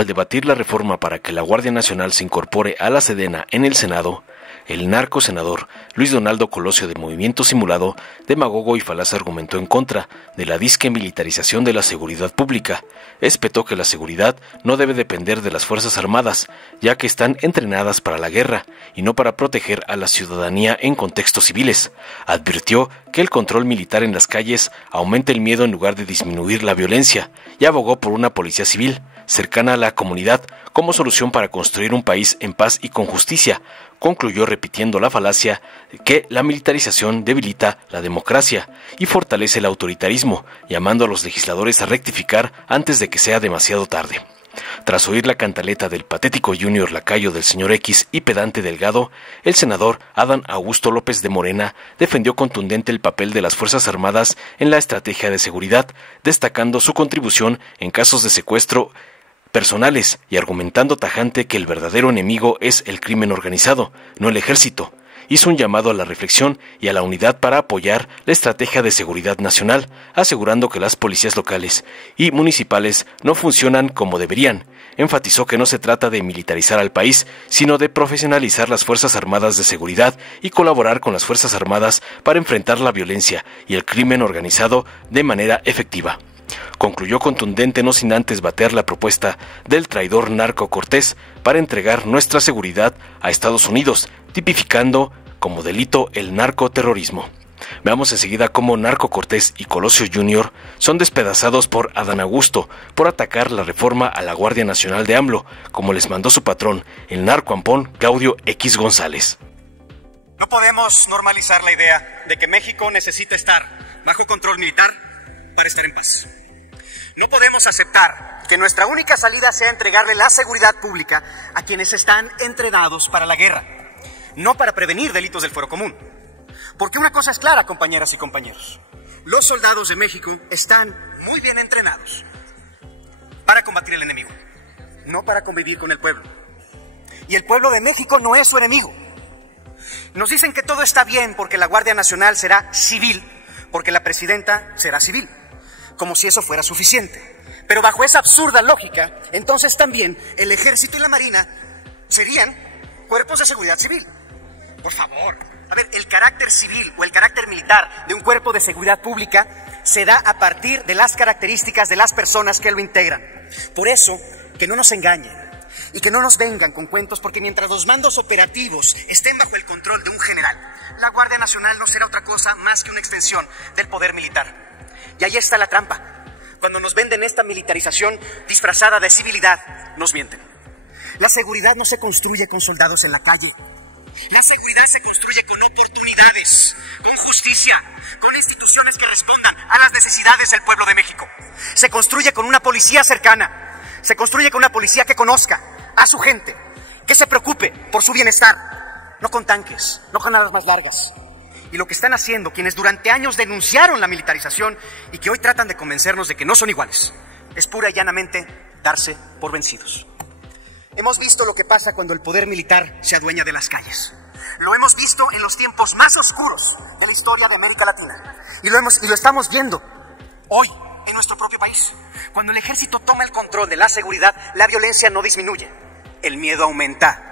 Al debatir la reforma para que la Guardia Nacional se incorpore a la Sedena en el Senado, el narcosenador Luis Donaldo Colosio de Movimiento Simulado, demagogo y falaz, argumentó en contra de la disque militarización de la seguridad pública. Espetó que la seguridad no debe depender de las Fuerzas Armadas, ya que están entrenadas para la guerra y no para proteger a la ciudadanía en contextos civiles. Advirtió que el control militar en las calles aumenta el miedo en lugar de disminuir la violencia, y abogó por una policía civil cercana a la comunidad como solución para construir un país en paz y con justicia. Concluyó repitiendo la falacia que la militarización debilita la democracia y fortalece el autoritarismo, llamando a los legisladores a rectificar antes de que sea demasiado tarde. Tras oír la cantaleta del patético Junior lacayo del señor X y pedante Delgado, el senador Adán Augusto López de Morena defendió contundente el papel de las Fuerzas Armadas en la estrategia de seguridad, destacando su contribución en casos de secuestro personales y argumentando tajante que el verdadero enemigo es el crimen organizado, no el ejército. Hizo un llamado a la reflexión y a la unidad para apoyar la estrategia de seguridad nacional, asegurando que las policías locales y municipales no funcionan como deberían. Enfatizó que no se trata de militarizar al país, sino de profesionalizar las Fuerzas Armadas de seguridad y colaborar con las Fuerzas Armadas para enfrentar la violencia y el crimen organizado de manera efectiva. Concluyó contundente, no sin antes bater la propuesta del traidor narco Cortés para entregar nuestra seguridad a Estados Unidos, tipificando como delito el narcoterrorismo. Veamos enseguida cómo Narco Cortés y Colosio Jr. son despedazados por Adán Augusto por atacar la reforma a la Guardia Nacional de AMLO, como les mandó su patrón, el narcoampón Claudio X González. No podemos normalizar la idea de que México necesita estar bajo control militar para estar en paz. No podemos aceptar que nuestra única salida sea entregarle la seguridad pública a quienes están entrenados para la guerra, no para prevenir delitos del fuero común. Porque una cosa es clara, compañeras y compañeros: los soldados de México están muy bien entrenados para combatir al enemigo, no para convivir con el pueblo. Y el pueblo de México no es su enemigo. Nos dicen que todo está bien porque la Guardia Nacional será civil, porque la presidenta será civil, como si eso fuera suficiente. Pero bajo esa absurda lógica, entonces también el Ejército y la Marina serían cuerpos de seguridad civil. Por favor. A ver, el carácter civil o el carácter militar de un cuerpo de seguridad pública se da a partir de las características de las personas que lo integran. Por eso, que no nos engañen y que no nos vengan con cuentos, porque mientras los mandos operativos estén bajo el control de un general, la Guardia Nacional no será otra cosa más que una extensión del poder militar. Y ahí está la trampa. Cuando nos venden esta militarización disfrazada de civilidad, nos mienten. La seguridad no se construye con soldados en la calle. La seguridad se construye con oportunidades, con justicia, con instituciones que respondan a las necesidades del pueblo de México. Se construye con una policía cercana, se construye con una policía que conozca a su gente, que se preocupe por su bienestar, no con tanques, no con armas largas. Y lo que están haciendo quienes durante años denunciaron la militarización y que hoy tratan de convencernos de que no son iguales, es pura y llanamente darse por vencidos. Hemos visto lo que pasa cuando el poder militar se adueña de las calles. Lo hemos visto en los tiempos más oscuros de la historia de América Latina. Y lo estamos viendo hoy en nuestro propio país. Cuando el ejército toma el control de la seguridad, la violencia no disminuye, el miedo aumenta.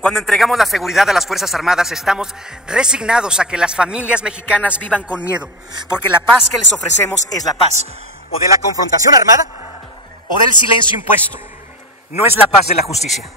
Cuando entregamos la seguridad a las Fuerzas Armadas, estamos resignados a que las familias mexicanas vivan con miedo, porque la paz que les ofrecemos es la paz o de la confrontación armada o del silencio impuesto. No es la paz de la justicia.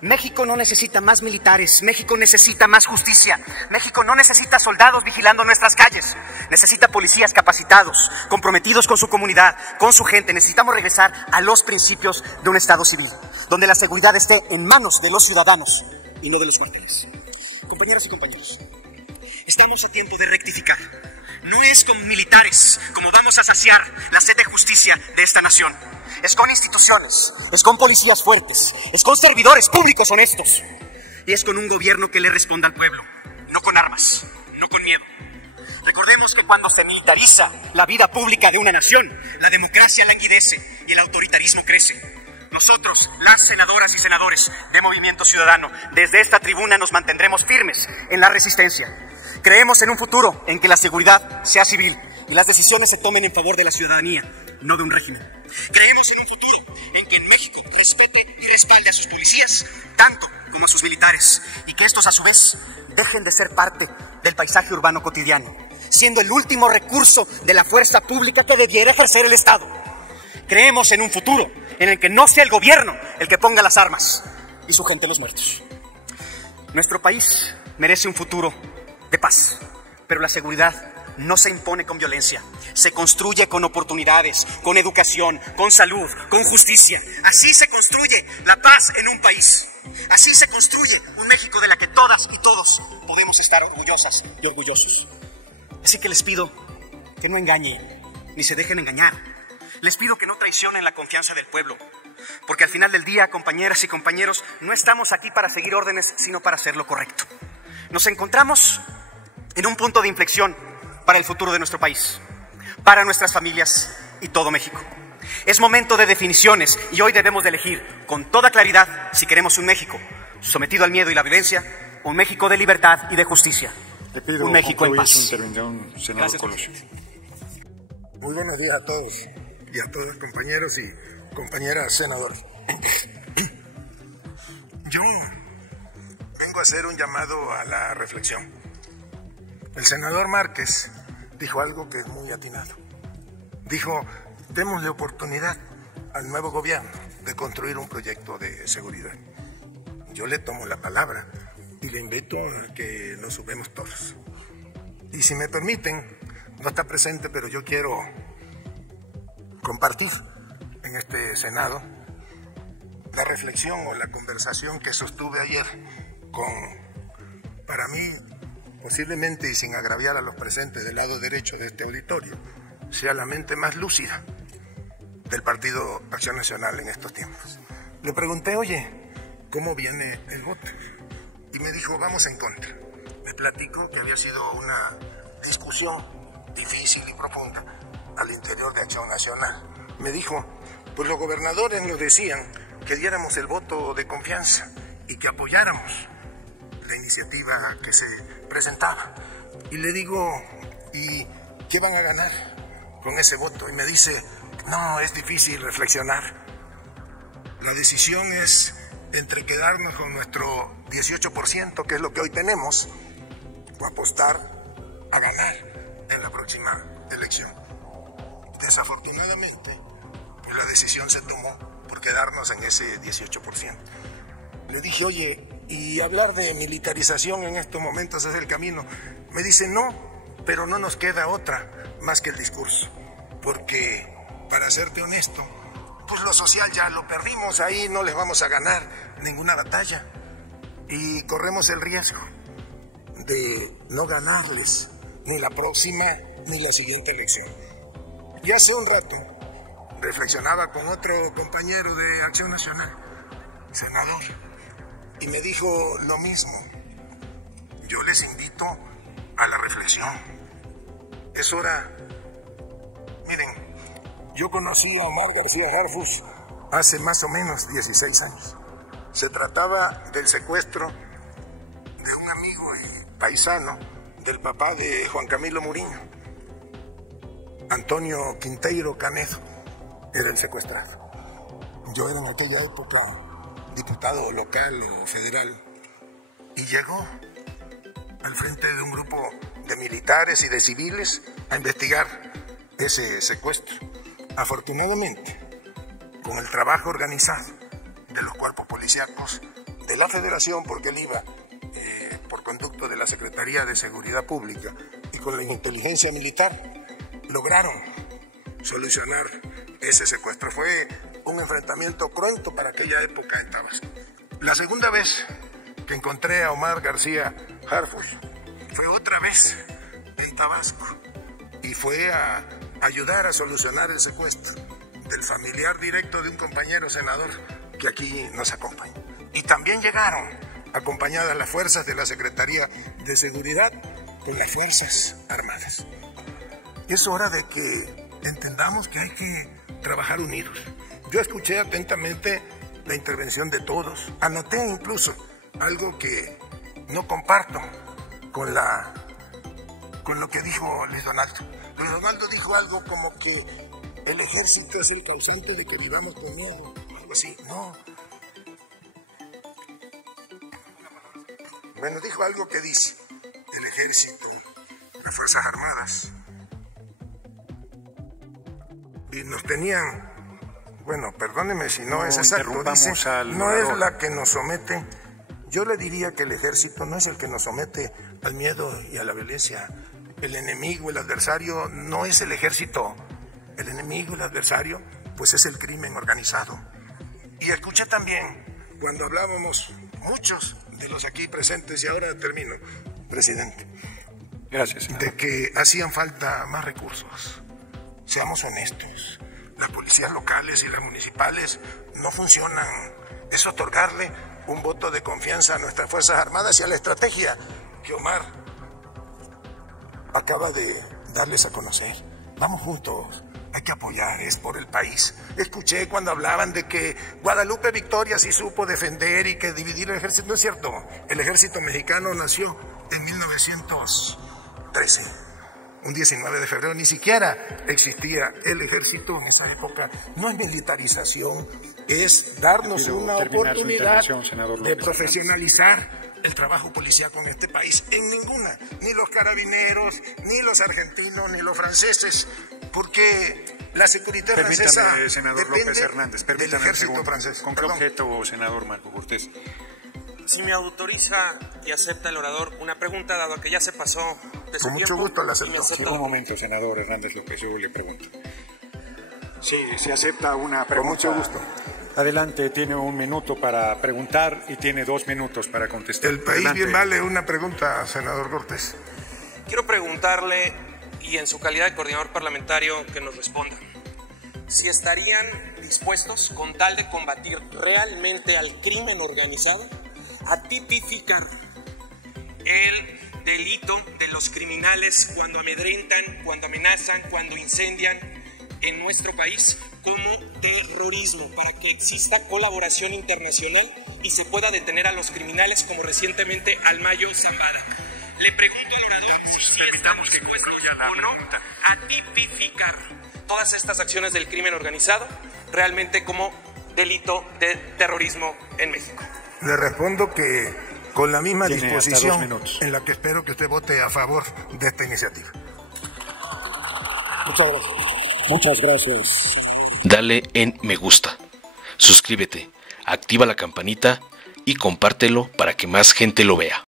México no necesita más militares, México necesita más justicia. México no necesita soldados vigilando nuestras calles. Necesita policías capacitados, comprometidos con su comunidad, con su gente. Necesitamos regresar a los principios de un Estado civil, donde la seguridad esté en manos de los ciudadanos y no de los cuarteles. Compañeras y compañeros, estamos a tiempo de rectificar. No es con militares como vamos a saciar la sed de justicia de esta nación. Es con instituciones, es con policías fuertes, es con servidores públicos honestos. Y es con un gobierno que le responda al pueblo, no con armas, no con miedo. Recordemos que cuando se militariza la vida pública de una nación, la democracia languidece y el autoritarismo crece. Nosotros, las senadoras y senadores de Movimiento Ciudadano, desde esta tribuna nos mantendremos firmes en la resistencia. Creemos en un futuro en que la seguridad sea civil y las decisiones se tomen en favor de la ciudadanía, no de un régimen. Creemos en un futuro en que en México respete y respalde a sus policías, tanto como a sus militares, y que estos a su vez dejen de ser parte del paisaje urbano cotidiano, siendo el último recurso de la fuerza pública que debiera ejercer el Estado. Creemos en un futuro en el que no sea el gobierno el que ponga las armas y su gente los muertos. Nuestro país merece un futuro de paz, pero la seguridad no se impone con violencia, se construye con oportunidades, con educación, con salud, con justicia. Así se construye la paz en un país. Así se construye un México de la que todas y todos podemos estar orgullosas y orgullosos. Así que les pido que no engañen, ni se dejen engañar. Les pido que no traicionen la confianza del pueblo, porque al final del día, compañeras y compañeros, no estamos aquí para seguir órdenes, sino para hacer lo correcto. Nos encontramos en un punto de inflexión para el futuro de nuestro país, para nuestras familias y todo México. Es momento de definiciones y hoy debemos de elegir con toda claridad si queremos un México sometido al miedo y la violencia o un México de libertad y de justicia. Le pido un México en paz. su intervención, senador Colosio. Muy buenos días a todos y a todos, compañeros y compañeras senadores. Yo vengo a hacer un llamado a la reflexión. El senador Márquez dijo algo que es muy atinado. Dijo, démosle oportunidad al nuevo gobierno de construir un proyecto de seguridad. Yo le tomo la palabra y le invito a que nos subamos todos. Y si me permiten, no está presente, pero yo quiero compartir en este Senado la reflexión o la conversación que sostuve ayer con, para mí, posiblemente y sin agraviar a los presentes del lado derecho de este auditorio, sea la mente más lúcida del Partido Acción Nacional en estos tiempos. Le pregunté, oye, ¿cómo viene el voto? Y me dijo, vamos en contra. Me platicó que había sido una discusión difícil y profunda al interior de Acción Nacional. Me dijo, pues los gobernadores nos decían que diéramos el voto de confianza y que apoyáramos la iniciativa que se presentaba. Y le digo, ¿y qué van a ganar con ese voto? Y me dice, no, es difícil reflexionar. La decisión es entre quedarnos con nuestro 18%, que es lo que hoy tenemos, o apostar a ganar en la próxima elección. Desafortunadamente, pues la decisión se tomó por quedarnos en ese 18%. Le dije, oye, ¿y hablar de militarización en estos momentos es el camino? Me dice, no, pero no nos queda otra más que el discurso. Porque, para serte honesto, pues lo social ya lo perdimos, ahí no les vamos a ganar ninguna batalla. Y corremos el riesgo de no ganarles ni la próxima ni la siguiente elección. Y hace un rato reflexionaba con otro compañero de Acción Nacional, senador, y me dijo lo mismo. Yo les invito a la reflexión. Es hora. Miren, yo conocí a Omar García Harfuch hace más o menos 16 años. Se trataba del secuestro de un amigo y paisano del papá de Juan Camilo Muriño. Antonio Quinteiro Canedo era el secuestrado. Yo era en aquella época diputado local o federal, y llegó al frente de un grupo de militares y de civiles a investigar ese secuestro. Afortunadamente, con el trabajo organizado de los cuerpos policíacos de la Federación, porque él iba por conducto de la Secretaría de Seguridad Pública, y con la inteligencia militar, lograron solucionar ese secuestro. Fue un enfrentamiento cruento para aquella época en Tabasco. La segunda vez que encontré a Omar García Harfuch fue otra vez en Tabasco, y fue a ayudar a solucionar el secuestro del familiar directo de un compañero senador que aquí nos acompaña. Y también llegaron acompañadas las fuerzas de la Secretaría de Seguridad con las Fuerzas Armadas. Es hora de que entendamos que hay que trabajar unidos. Yo escuché atentamente la intervención de todos, anoté incluso algo que no comparto con lo que dijo Luis Donaldo. Luis Donaldo dijo algo como que el ejército es el causante de que vivamos con miedo, algo así. No. Bueno, dijo algo que dice el ejército, las Fuerzas Armadas. Y nos tenían, bueno, perdóneme si no es exacto, dice, no es la que nos somete. Yo le diría que el ejército no es el que nos somete al miedo y a la violencia. El enemigo, el adversario, no es el ejército. El enemigo, el adversario, pues es el crimen organizado. Y escuché también, cuando hablábamos muchos de los aquí presentes, y ahora termino, presidente. Gracias, señor. De que hacían falta más recursos. Seamos honestos, las policías locales y las municipales no funcionan. Es otorgarle un voto de confianza a nuestras Fuerzas Armadas y a la estrategia que Omar acaba de darles a conocer. Vamos juntos, hay que apoyar, es por el país. Escuché cuando hablaban de que Guadalupe Victoria sí supo defender y que dividir el ejército. No es cierto, el ejército mexicano nació en 1913. Un 19 de febrero, ni siquiera existía el ejército en esa época. No es militarización, es darnos una oportunidad de profesionalizar el trabajo policíaco en este país. En ninguna, ni los carabineros, ni los argentinos, ni los franceses, porque la seguridad francesa senador depende López Hernández, del ejército francés. ¿Con qué objeto, senador Marco Cortés? Si me autoriza y acepta el orador una pregunta, dado que ya se pasó de su Con mucho tiempo, gusto la y me acepto. acepta Un momento, senador Hernández López, yo le pregunto. Sí, se acepta una pregunta. Con mucho gusto. Adelante, tiene 1 minuto para preguntar y tiene 2 minutos para contestar. El país Adelante. bien vale una pregunta, senador Cortés. Quiero preguntarle, y en su calidad de coordinador parlamentario, que nos responda, si estarían dispuestos, con tal de combatir realmente al crimen organizado, a tipificar el delito de los criminales cuando amedrentan, cuando amenazan, cuando incendian en nuestro país como terrorismo, para que exista colaboración internacional y se pueda detener a los criminales como recientemente al Mayo Zambada. Le pregunto, si estamos dispuestos o no a tipificar todas estas acciones del crimen organizado realmente como delito de terrorismo en México. Le respondo que con la misma Tiene hasta 2 disposición minutos. en la que espero que usted vote a favor de esta iniciativa. Muchas gracias. Muchas gracias. Dale en me gusta, suscríbete, activa la campanita y compártelo para que más gente lo vea.